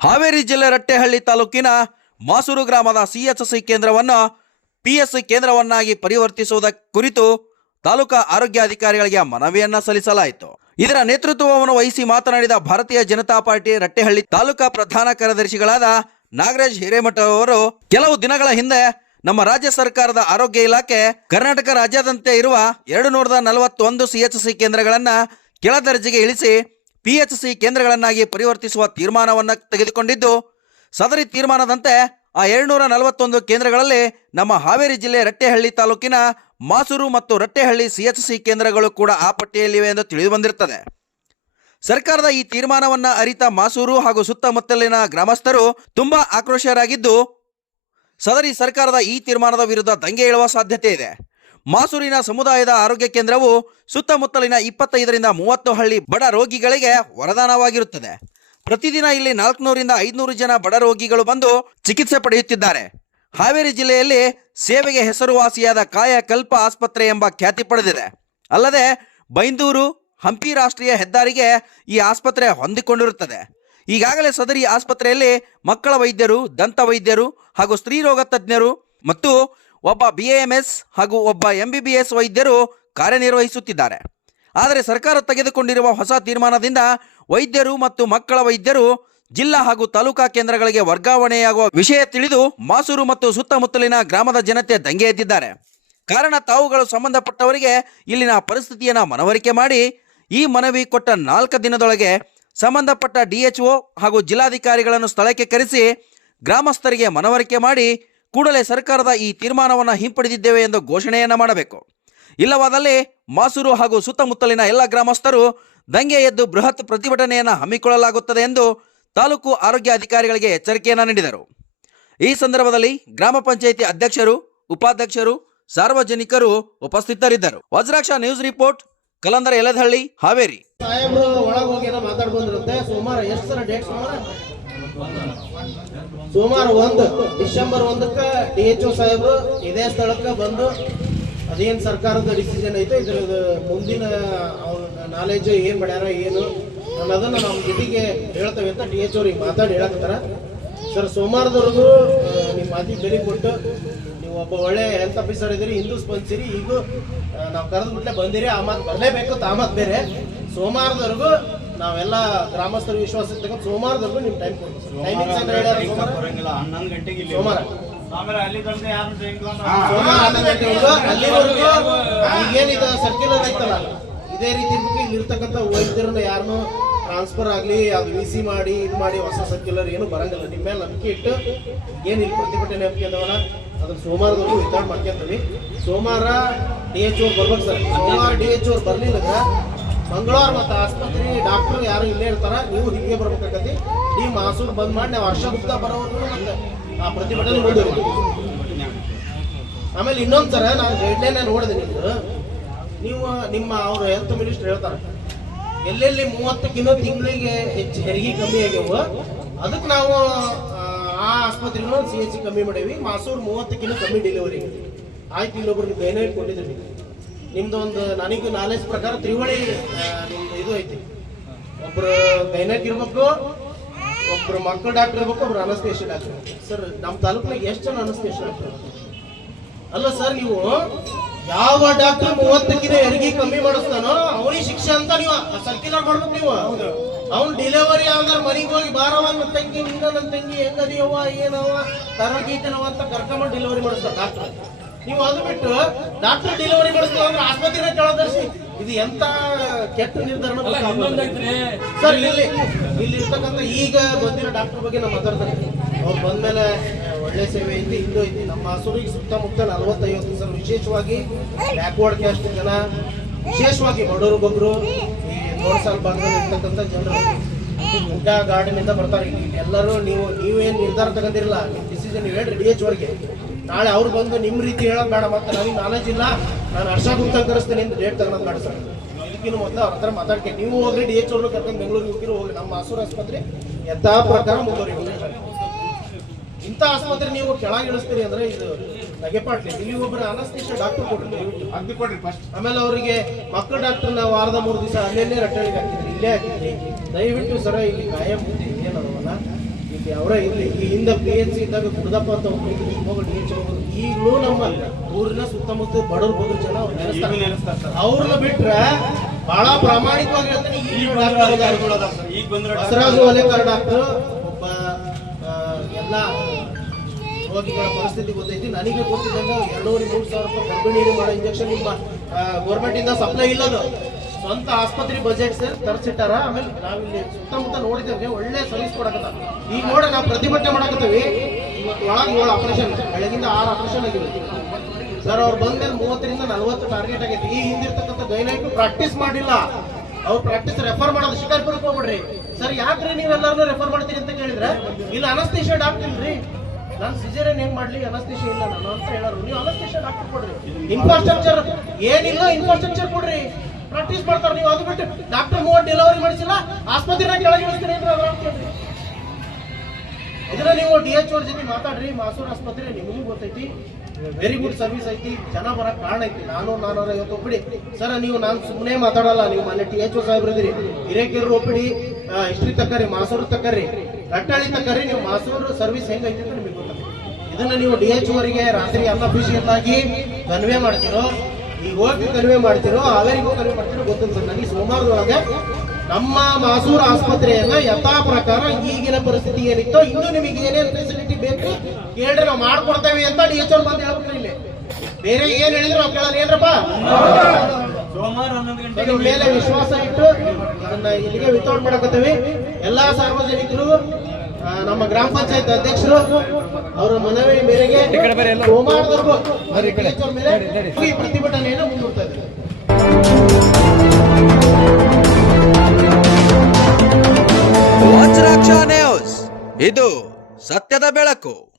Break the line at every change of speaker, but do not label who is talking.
ಹಾವೇರಿ ಜಿಲ್ಲೆ ರಟ್ಟೆಹಳ್ಳಿ ತಾಲೂಕಿನ ಮಾಸೂರು ಗ್ರಾಮದ ಸಿಎಚ್ಸಿ ಕೇಂದ್ರವನ್ನು ಪಿಎಸ್ಸಿ ಕೇಂದ್ರವನ್ನಾಗಿ ಪರಿವರ್ತಿಸುವುದ ಕುರಿತು ತಾಲೂಕಾ ಆರೋಗ್ಯಾಧಿಕಾರಿಗಳಿಗೆ ಮನವಿಯನ್ನ ಸಲ್ಲಿಸಲಾಯಿತು. ಇದರ ನೇತೃತ್ವವನ್ನು ವಹಿಸಿ ಮಾತನಾಡಿದ ಭಾರತೀಯ ಜನತಾ ಪಾರ್ಟಿ ರಟ್ಟೆಹಳ್ಳಿ ತಾಲೂಕಾ ಪ್ರಧಾನ ಕಾರ್ಯದರ್ಶಿಗಳಾದ ನಾಗರಾಜ್ ಹಿರೇಮಠ ಅವರು, ಕೆಲವು ದಿನಗಳ ಹಿಂದೆ ನಮ್ಮ ರಾಜ್ಯ ಸರ್ಕಾರದ ಆರೋಗ್ಯ ಇಲಾಖೆ ಕರ್ನಾಟಕ ರಾಜ್ಯಾದ್ಯಂತ ಇರುವ ಎರಡು ನೂರದ ನಲವತ್ತೊಂದು ಸಿಎಚ್ಎಸ್ಸಿ ಕೇಂದ್ರಗಳನ್ನು ಕೆಳ ದರ್ಜೆಗೆ ಇಳಿಸಿ ಪಿಎಚ್ಸಿ ಕೇಂದ್ರಗಳನ್ನಾಗಿ ಪರಿವರ್ತಿಸುವ ತೀರ್ಮಾನವನ್ನು ತೆಗೆದುಕೊಂಡಿದ್ದು, ಸದರಿ ತೀರ್ಮಾನದಂತೆ ಆ ಎರಡ್ನೂರ ನಲವತ್ತೊಂದು ಕೇಂದ್ರಗಳಲ್ಲಿ ನಮ್ಮ ಹಾವೇರಿ ಜಿಲ್ಲೆ ರಟ್ಟೆಹಳ್ಳಿ ತಾಲೂಕಿನ ಮಾಸೂರು ಮತ್ತು ರಟ್ಟೆಹಳ್ಳಿ ಸಿಎಚ್ಸಿ ಕೇಂದ್ರಗಳು ಕೂಡ ಆ ಪಟ್ಟಿಯಲ್ಲಿವೆ ಎಂದು ತಿಳಿದು ಬಂದಿರುತ್ತದೆ ಸರ್ಕಾರದ ಈ ತೀರ್ಮಾನವನ್ನು ಅರಿತ ಮಾಸೂರು ಹಾಗೂ ಸುತ್ತಮುತ್ತಲಿನ ಗ್ರಾಮಸ್ಥರು ತುಂಬಾ ಆಕ್ರೋಶರಾಗಿದ್ದು, ಸದರಿ ಸರ್ಕಾರದ ಈ ತೀರ್ಮಾನದ ವಿರುದ್ಧ ದಂಗೆ ಏಳುವ ಸಾಧ್ಯತೆ ಇದೆ. ಮಾಸೂರಿನ ಸಮುದಾಯದ ಆರೋಗ್ಯ ಕೇಂದ್ರವು ಸುತ್ತಮುತ್ತಲಿನ ಇಪ್ಪತ್ತೈದರಿಂದ ಮೂವತ್ತು ಹಳ್ಳಿ ಬಡ ರೋಗಿಗಳಿಗೆ ವರದಾನವಾಗಿರುತ್ತದೆ. ಪ್ರತಿದಿನ ಇಲ್ಲಿ ನಾಲ್ಕುನೂರಿಂದ ಐದುನೂರು ಜನ ಬಡ ರೋಗಿಗಳು ಬಂದು ಚಿಕಿತ್ಸೆ ಪಡೆಯುತ್ತಿದ್ದಾರೆ. ಹಾವೇರಿ ಜಿಲ್ಲೆಯಲ್ಲಿ ಸೇವೆಗೆ ಹೆಸರುವಾಸಿಯಾದ ಕಾಯಕಲ್ಪ ಆಸ್ಪತ್ರೆ ಎಂಬ ಖ್ಯಾತಿ ಪಡೆದಿದೆ. ಅಲ್ಲದೆ ಬೈಂದೂರು, ಹಂಪಿ ರಾಷ್ಟ್ರೀಯ ಹೆದ್ದಾರಿಗೆ ಈ ಆಸ್ಪತ್ರೆ ಹೊಂದಿಕೊಂಡಿರುತ್ತದೆ. ಈಗಾಗಲೇ ಸದರಿ ಆಸ್ಪತ್ರೆಯಲ್ಲಿ ಮಕ್ಕಳ ವೈದ್ಯರು, ದಂತ ವೈದ್ಯರು ಹಾಗೂ ಸ್ತ್ರೀರೋಗ ತಜ್ಞರು ಮತ್ತು ಒಬ್ಬ ಬಿ ಹಾಗೂ ಒಬ್ಬ ಎಂ ಬಿ ಬಿ ಎಸ್ ವೈದ್ಯರು ಕಾರ್ಯನಿರ್ವಹಿಸುತ್ತಿದ್ದಾರೆ. ಆದರೆ ಸರ್ಕಾರ ತೆಗೆದುಕೊಂಡಿರುವ ಹೊಸ ತೀರ್ಮಾನದಿಂದ ವೈದ್ಯರು ಮತ್ತು ಮಕ್ಕಳ ವೈದ್ಯರು ಜಿಲ್ಲಾ ಹಾಗೂ ತಾಲೂಕಾ ಕೇಂದ್ರಗಳಿಗೆ ವರ್ಗಾವಣೆಯಾಗುವ ವಿಷಯ ತಿಳಿದು ಮಾಸೂರು ಮತ್ತು ಸುತ್ತಮುತ್ತಲಿನ ಗ್ರಾಮದ ಜನತೆ ದಂಗೆ ಎದ್ದಿದ್ದಾರೆ. ಕಾರಣ ತಾವುಗಳು ಸಂಬಂಧಪಟ್ಟವರಿಗೆ ಇಲ್ಲಿನ ಪರಿಸ್ಥಿತಿಯನ್ನು ಮನವರಿಕೆ ಮಾಡಿ ಈ ಮನವಿ ಕೊಟ್ಟ ನಾಲ್ಕು ದಿನದೊಳಗೆ ಸಂಬಂಧಪಟ್ಟ ಡಿಎಚ್ಒ ಹಾಗೂ ಜಿಲ್ಲಾಧಿಕಾರಿಗಳನ್ನು ಸ್ಥಳಕ್ಕೆ ಕರೆಸಿ ಗ್ರಾಮಸ್ಥರಿಗೆ ಮನವರಿಕೆ ಮಾಡಿ ಕೂಡಲೇ ಸರ್ಕಾರದ ಈ ತೀರ್ಮಾನವನ್ನು ಹಿಂಪಡೆದಿದ್ದೇವೆ ಎಂದು ಘೋಷಣೆಯನ್ನು ಮಾಡಬೇಕು. ಇಲ್ಲವಾದಲ್ಲಿ ಮಾಸೂರು ಹಾಗೂ ಸುತ್ತಮುತ್ತಲಿನ ಎಲ್ಲ ಗ್ರಾಮಸ್ಥರು ದಂಗೆ ಎದ್ದು ಬೃಹತ್ ಪ್ರತಿಭಟನೆಯನ್ನು ಹಮ್ಮಿಕೊಳ್ಳಲಾಗುತ್ತದೆ ಎಂದು ತಾಲೂಕು ಆರೋಗ್ಯ ಅಧಿಕಾರಿಗಳಿಗೆ ಎಚ್ಚರಿಕೆಯನ್ನು ನೀಡಿದರು. ಈ ಸಂದರ್ಭದಲ್ಲಿ ಗ್ರಾಮ ಪಂಚಾಯಿತಿ ಅಧ್ಯಕ್ಷರು, ಉಪಾಧ್ಯಕ್ಷರು, ಸಾರ್ವಜನಿಕರು ಉಪಸ್ಥಿತರಿದ್ದರು. Vajraksha news report, Kalandara Eledahalli Haveri.
ಸೋಮವಾರ ಒಂದು, ಡಿಸೆಂಬರ್ ಒಂದಕ್ಕೆ ಡಿ ಎಚ್ ಒ ಇದೇ ಸ್ಥಳಕ್ಕೆ ಬಂದು ಅದೇನ್ ಸರ್ಕಾರದ ಡಿಸಿಷನ್ ಐತೆ ಇದ್ರದ್ದು ಮುಂದಿನ ನಾಲೆಜ್ ಏನ್ ಮಾಡ್ಯಾರ, ಏನು ಅನ್ನೋದನ್ನ ನಾವು ಜೊತೆಗೆ ಹೇಳ್ತೇವೆ ಅಂತ ಡಿ ಎಚ್ ಅವ್ರಿಗೆ ಮಾತಾಡಿ ಹೇಳಕತ್ತಾರ. ಸರ್, ಸೋಮವಾರದವರೆಗೂ ನಿಮ್ಮ ಮಾತಿಗೆ ಬೆಲೆ ಕೊಟ್ಟು ನೀವು ಒಬ್ಬ ಒಳ್ಳೆ ಹೆಲ್ತ್ ಆಫೀಸರ್ ಇದ್ದೀರಿ ಹಿಂದೂ ಸ್ಪಂದಿಸಿರಿ, ಈಗ ನಾವು ಕರೆದು ಬಿಟ್ಲೆ ಬಂದಿರಿ, ಆ ಮಾತು ಬರಲೇಬೇಕು, ಆ ಮಾತು ಬೇರೆ. ಸೋಮವಾರದವರೆಗೂ ನಾವೆಲ್ಲ ಗ್ರಾಮಸ್ಥರು ವಿಶ್ವಾಸ ಇರ್ತಕ್ಕಂಥ ಸೋಮವಾರದವರೆಗೂ ನಿಮ್ಮ ಟೈಮ್ ಕೊಡ್ತೀವಿ. ಟೈಮಿಂಗ್ಸ್ ಅಂತ ಹೇಳ್ಯಾರ ಸೋಮವಾರ?
ಬರಂಗಿಲ್ಲ ಹನ್ನೊಂದು ಗಂಟೆಗೆ ಇಲ್ಲಿ
ಸೋಮವಾರ. ಸೋಮವಾರ ಹನ್ನೊಂದು ಗಂಟೆವರೆಗೂ ಅಲ್ಲಿವರೆಗೂ ಈಗೇನಿದೆ ಸರ್ಕ್ಯುಲರ್ ಐತಲ್ಲ ಇದೇ ರೀತಿ ಇಲ್ಲಿ ಇರ್ತಕ್ಕಂಥ ವೈದ್ಯರನ್ನ ಯಾರನ್ನು ಟ್ರಾನ್ಸ್ಫರ್ ಆಗಲಿ ಅದು ವಿ ಸಿ ಮಾಡಿ ಇದು ಮಾಡಿ ಹೊಸ ಸರ್ಕ್ಯುಲರ್ ಏನು ಬರಂಗಿಲ್ಲ. ನಿಮ್ಮ ಮೇಲೆ ನಂಬಿಕೆ ಇಟ್ಟು ಏನು ಇಲ್ಲಿ ಪ್ರತಿಭಟನೆ ನಂಬಿಕೆ ಅದಾವಲ್ಲ ಅದನ್ನ ಸೋಮವಾರದವರೆಗೂ ವಿತರಣೆ ಮಾಡ್ಕೊಂತೀವಿ. ಸೋಮವಾರ ಡಿ ಎಚ್ ಓರ್ ಬರ್ಬೇಕು ಸರ್. ಸೋಮವಾರ ಡಿ ಎಚ್ ಓರ್ ಬರ್ಲಿಲ್ಲ ಮಂಗಳವಾರ ಮತ್ತೆ ಆಸ್ಪತ್ರೆ ಡಾಕ್ಟರ್ ಯಾರು ಇಲ್ಲೇ ಇರ್ತಾರ ನೀವು ಹಿಂಗೆ ಬರ್ಬೇಕಾಗತಿ ಈ ಮಾಸೂರು ಬಂದ್ ಮಾಡಿ ನಾವು ವರ್ಷ ಮುಕ್ತ ಮತ್ತೆ ಆ ಪ್ರತಿಭಟನೆ ಮುಂದುವರಿತೀವಿ ಆಮೇಲೆ ಇನ್ನೊಂದು ಸರ ನಾನು ಗೈಡ್ಲೈನ್ ನೋಡಿದೆ ನಿಮ್ದು. ನೀವು ನಿಮ್ಮ ಅವರು ಹೆಲ್ತ್ ಮಿನಿಸ್ಟರ್ ಹೇಳ್ತಾರೆ ಎಲ್ಲೆಲ್ಲಿ ಮೂವತ್ತಕ್ಕಿಂತ ತಿಂಗಳಿಗೆ ಹೆಚ್ಚು ಹೆರಿಗೆ ಕಮ್ಮಿ ಆಗ್ಯಾವ ಅದಕ್ಕೆ ನಾವು ಆ, ಆಸ್ಪತ್ರೆಗೂ ಸಿ ಎಚ್ ಕಮ್ಮಿ ಮಾಡೀವಿ. ಮಾಸೂರು ಮೂವತ್ತಕ್ಕಿಂತ ಕಮ್ಮಿ ಡೆಲಿವರಿ ಆಯ್ತು ಇಲ್ಲೊಬ್ರು ನೀವು ಬೇನೆ ಕೊಟ್ಟಿದ್ರಿ ನಿಮ್ದು ಒಂದು ನನಗೆ ನಾಲೆಜ್ ಪ್ರಕಾರ ತ್ರಿವಳಿ ನಿಮ್ದು ಇದು ಐತಿ. ಒಬ್ರು ಗೈನಕ್ ಇರ್ಬೇಕು, ಒಬ್ರು ಮಕ್ಕಳು ಡಾಕ್ಟರ್ ಇರ್ಬೇಕು, ಒಬ್ರು ಅನಸ್ತೇಷಿ ಡಾಕ್ಟರ್ ಸರ್ ನಮ್ಮ ತಾಲೂಕ್ನಾಗ ಎಷ್ಟು ಜನ ಅನಸ್ತೇಷಿ ಡಾಕ್ಟರ್ ಅಲ್ಲ ಸರ್ ನೀವು ಯಾವ ಡಾಕ್ಟರ್ ಮೂವತ್ತಕ್ಕಿಂತ ಹೆರಿಗೆ ಕಮ್ಮಿ ಮಾಡಿಸ್ತಾನೋ, ಅವನಿಗೆ ಶಿಕ್ಷೆ ಅಂತ ನೀವು ಸರ್ಕ್ಯುಲರ್ ಮಾಡ್ಬೇಕು ನೀವು. ಅವ್ನು ಡಿಲೆವರಿ ಆದ್ರೆ ಮನೆಗೆ ಹೋಗಿ ಬಾರವ ನನ್ನ ತಂಗಿ, ನಿನ್ನ ನನ್ನ ತಂಗಿ ಹೆಂಗದಿಯವ್ವ ಏನವ ತರಗೀತನವ ಅಂತ ಕರ್ಕೊಂಬಂದು ಡಿಲಿವರಿ ಮಾಡಿಸ್ತಾರೆ ಡಾಕ್ಟರ್ ನೀವು ಅದು ಬಿಟ್ಟು ಡಾಕ್ಟರ್ ಡೆಲಿವರಿ ಮಾಡಿಸ್ತೀವಿ ಅಂದ್ರೆ ಆಸ್ಪತ್ರೆ ಕೆಳದರ್ಸಿ ಇದು ಎಂತ ಕೆಟ್ಟ ನಿರ್ಧಾರ ಸರ್ ಇಲ್ಲಿ ಇಲ್ಲಿ ಇರ್ತಕ್ಕಂಥ ಈಗ ಬಂದಿರೋ ಡಾಕ್ಟರ್ ಬಗ್ಗೆ ನಾವು ಮಾತಾಡ್ತಾರೆ ಅವ್ರು ಬಂದ್ಮೇಲೆ ಒಳ್ಳೆ ಸೇವೆ ಐತಿ ಇಂದು ಐತಿ. ನಮ್ಮ ಹಸೂರಿಗೆ ಸುತ್ತಮುತ್ತ ನಲವತ್ತೈವತ್ತು ಸರ್ ವಿಶೇಷವಾಗಿ ಬ್ಯಾಕ್ವರ್ಡ್ ಕ್ಯಾಸ್ಟ್ ಜನ ವಿಶೇಷವಾಗಿ ಬಡವರು ಬಗ್ರು ಈ ಭಾಗದಲ್ಲಿ ಇರ್ತಕ್ಕಂಥ ಜನರು. ಗುಡ್ಡ ಗಾರ್ಡನಿಂದ ಬರ್ತಾರೆ. ಎಲ್ಲರೂ ನೀವು ನೀವೇನು ನಿರ್ಧಾರ ತಗೊಂಡಿರಲ್ಲ ಡಿಸಿಷನ್ ನೀವು ಹೇಳ್ರಿ ಡಿ ಎಚ್ ಅವ್ರಿಗೆ. ನಾಳೆ ಅವ್ರು ಬಂದು ನಿಮ್ಮ ರೀತಿ ಹೇಳೋದು ಬೇಡ ಮತ್ತೆ ನನಗೆ ನಾಲೆಜ್ ಇಲ್ಲ. ನಾನು ಹರ್ಷ ಗುಪ್ತ ಕರೆಸ್ತೇನೆ ಅಂತ ಡೇಟ್ ತಗೊಳೋದು ಬೇಡ ಸರ್. ಇದಕ್ಕಿಂತ ಮೊದಲು ಅವ್ರ ಹತ್ರ ಮಾತಾಡ್ಕೆ ನೀವು ಹೋಗ್ರಿ ಡಿ ಎಚ್ ಅವ್ರನ್ನ ಕರ್ಕೊಂಡು ಬೆಂಗಳೂರಿಗೆ ಹೋಗಿರೋ. ಹೋಗಿ ನಮ್ಮ ಹಸೂರು ಆಸ್ಪತ್ರೆ ಯಥಾ ಪ್ರಕಾರ ಮುಂದುವರಿ ಇಂಥ ಆಸ್ಪತ್ರೆ ನೀವು ಕೆಳಗೆ ಇಳಿಸ್ತೀರಿ ಅಂದ್ರೆ ಇದು ನಗೆಪಾಟ್ಲಿ. ಇಲ್ಲಿ ಒಬ್ಬರು ಅನಸ್ತಿಷ್ಟ ಡಾಕ್ಟರ್ ಕೊಡ್ರಿ
ಕೊಡ್ರಿ ಫಸ್ಟ್
ಆಮೇಲೆ ಅವರಿಗೆ ಮಕ್ಕಳ ಡಾಕ್ಟರ್ನ ವಾರದ ಮೂರು ದಿವಸ ಅಲ್ಲೇ ರಟ್ಟಳಿಗೆ ಹಾಕಿದ್ರಿ. ಇಲ್ಲೇ ಹಾಕಿದ್ರಿ. ದಯವಿಟ್ಟು ಸರ ಇಲ್ಲಿ ಕಾಯಂ ಅವರ ಇಲ್ಲಿ ಈ ಹಿಂದೆ ಪಿ ಎಚ್ ಸಿ ಇದ್ದಾಗ ಗುಡ್ದಪ್ಪ ಅಂತ ಒಬ್ಬರು ಶಿವಮೊಗ್ಗ ಡಿ ಎಚ್ ಹೋಗೋದು ಈಗಲೂ ನಮ್ಮ ಊರಿನ ಸುತ್ತಮುತ್ತ ಬಡವ್ರ ಬಗ್ರ ಜನ ಅವ್ರು ನೆನೆಸ್ತಾರೆ. ಅವ್ರನ್ನ ಬಿಟ್ರೆ ಬಹಳ ಪ್ರಾಮಾಣಿಕವಾಗಿ ಹೇಳ್ತೀನಿ
ಈಗ
ಒಬ್ಬ ಎಲ್ಲ ರೋಗಿಗಳ ಪರಿಸ್ಥಿತಿ ಗೊತ್ತೈತಿ. ನನಗೆ ಗೊತ್ತಿದ್ದಂಗೆ ಎರಡೂವರೆ ಮೂರು ಸಾವಿರ ರೂಪಾಯಿ ಗರ್ಭಿಣಿ ಮಾಡೋ ಇಂಜೆಕ್ಷನ್ ನಿಮ್ಮ ಗೌರ್ಮೆಂಟ್ ಇಂದ ಸಪ್ಲೈ ಇಲ್ಲದು ಸ್ವಂತ ಆಸ್ಪತ್ರೆ ಬಜೆಟ್ ಸರ್ ತರಿಸಿಟ್ಟಾರ, ಆಮೇಲೆ ನಾವಿಲ್ಲಿ ಸುತ್ತಮುತ್ತ ನೋಡಿದ್ದೇವೆ, ಒಳ್ಳೆ ಸರ್ವಿಸ್ ಕೊಡಕತ್ತ ಈಗ ನೋಡ ನಾವು ಪ್ರತಿಭಟನೆ ಮಾಡಕತ್ತೀವಿ. ಒಳಗೆ ಏಳು ಆಪರೇಷನ್ ಬೆಳಗಿಂದ ಆರು ಆಪರೇಷನ್ ಆಗಿವೆ. ಸರ್ ಅವ್ರು ಬಂದ್ಮೇಲೆ ಮೂವತ್ತರಿಂದ ನಲ್ವತ್ತು ಟಾರ್ಗೆಟ್ ಆಗೈತಿ. ಈ ಹಿಂದಿರ್ತಕ್ಕಂಥ ಗೈನೈಕ್ ಪ್ರಾಕ್ಟೀಸ್ ಮಾಡಿಲ್ಲ. ಅವ್ರು ಪ್ರಾಕ್ಟೀಸ್ ರೆಫರ್ ಮಾಡೋದು ಶಿಕಾರ್ಪುರಕ್ಕೆ ಹೋಗ್ಬಿಡ್ರಿ. ಸರ್ ಯಾಕ್ರಿ ನೀವೆಲ್ಲರೂ ರೆಫರ್ ಮಾಡ್ತೀರಿ ಅಂತ ಕೇಳಿದ್ರೆ, ಇಲ್ಲ ಅನಸ್ತೇಷ ಡಾಕ್ಟರ್ ಇಲ್ರಿ. ನಾನು ಸಿಜೇರಿಯನ್ ಹೆಂಗ್ ಮಾಡ್ಲಿ ಅನಸ್ತೇಷ ಇಲ್ಲ ನಾನು ಅಂತ ಹೇಳೋರು. ನೀವು ಅನಸ್ತೇಷ ಡಾಕ್ಟರ್ ಕೊಡ್ರಿ. ಇನ್ಫ್ರಾಸ್ಟ್ರಕ್ಚರ್ ಏನಿಲ್ಲ ಇನ್ಫ್ರಾಸ್ಟ್ರಕ್ಚರ್ ಕೊಡ್ರಿ. ಪ್ರಾಕ್ಟೀಸ್ ಮಾಡ್ತಾರೆ, ನೀವು ಅದು ಬಿಟ್ಟು ಡಾಕ್ಟರ್ ಮೂವತ್ತು ಡೆಲಿವರಿ ಮಾಡಿಸಿಲ್ಲ, ಆಸ್ಪತ್ರೆನ ಕೆಳಗೆ ಇಳಿಸ್ತೀನಿ? ಇದನ್ನ ನೀವು ಡಿ ಎಚ್ ಅವ್ರ ಜೊತೆ ಮಾತಾಡ್ರಿ ಮಾಸೂರ್ ಆಸ್ಪತ್ರೆ ನಿಮಗೂ ಗೊತ್ತೈತಿ ವೆರಿ ಗುಡ್ ಸರ್ವಿಸ್ ಐತಿ, ಜನ ಬರಕ್ ಕಾರಣ ಐತಿ. ನಾನು ನಾನೂರ ಐವತ್ತು ಒಪ್ಪಿಡಿ. ಸರ್, ನೀವು, ನಾನು ಸುಮ್ಮನೆ ಮಾತಾಡಲ್ಲ, ನೀವು ಮೊನ್ನೆ ಟಿ ಎಚ್ ಓ ಸಾಹೇಬ್ರು ಇದ್ರಿ ಹಿರೇಕೆರೂರು ಒಪ್ಪಿಡಿ ಹಿಸ್ಟ್ರಿ ತಕ್ಕರಿ ಮಾಸೂರು ತಕ್ಕರಿ ರಟ್ಟಾಳಿ ತಕ್ಕರಿ ನೀವು ಮಾಸೂರು ಸರ್ವಿಸ್ ಹೆಂಗೈತಿ ಅಂತ ನಿಮಗೆ ಗೊತ್ತೈತಿ ಇದನ್ನ ನೀವು ಡಿ ಎಚ್ ಅವರಿಗೆ ರಾತ್ರಿ ಅನ್ಅಫಿಷಿಯಲ್ ಆಗಿ ಕನ್ವೆ ಮಾಡ್ತಿರೋ ಈಗ ಹೋಗಿ ಕನ್ವೆ ಮಾಡ್ತೀರೋ ಅವರಿಗೂ ಕನ್ವೆ ಮಾಡ್ತಿರೋ ಗೊತ್ತಿಲ್ಲ ಸರ್. ನನಗೆ ಸೋಮವಾರದೊಳಗೆ ನಮ್ಮ ಮಾಸೂರು ಆಸ್ಪತ್ರೆಯನ್ನ ಯಥಾ ಪ್ರಕಾರ ಈಗಿನ ಪರಿಸ್ಥಿತಿ ಏನಿತ್ತೋ ಇನ್ನು ನಿಮಗೆ ಏನೇನು ಫೆಸಿಲಿಟಿ ಬೇಕು ಕೇಳ್ರಿ ನಾವು ಮಾಡ್ಕೊಡ್ತೇವೆ ಅಂತ ಡಿ ಎಚ್ ಬಂದು ಹೇಳ್ಬಿಟ್ರಿ ಇಲ್ಲಿ. ಬೇರೆ ಏನ್ ಹೇಳಿದ್ರು ನಾವು ಕೇಳೋದು ಏನ್ರಪ್ಪ? ಮೇಲೆ ವಿಶ್ವಾಸ ಇಟ್ಟು ಅದನ್ನ ಇಲ್ಲಿಗೆ ವಿತೌಟ್ ಮಾಡಕತ್ತೀವಿ. ಎಲ್ಲಾ ಸಾರ್ವಜನಿಕರು ನಮ್ಮ ಗ್ರಾಮ ಪಂಚಾಯತ್ ಅಧ್ಯಕ್ಷರು ಅವರ ಮನವಿ ಮೇರೆಗೆ ಸೋಮವಾರದವರೆಗೂ ಈ ಪ್ರತಿಭಟನೆಯನ್ನು ಮುಂದೂಡ್ತಾ ಇದ್ದಾರೆ.
ವಜ್ರಾಕ್ಷ ನ್ಯೂಸ್. ಇದು ಸತ್ಯದ ಬೆಳಕು.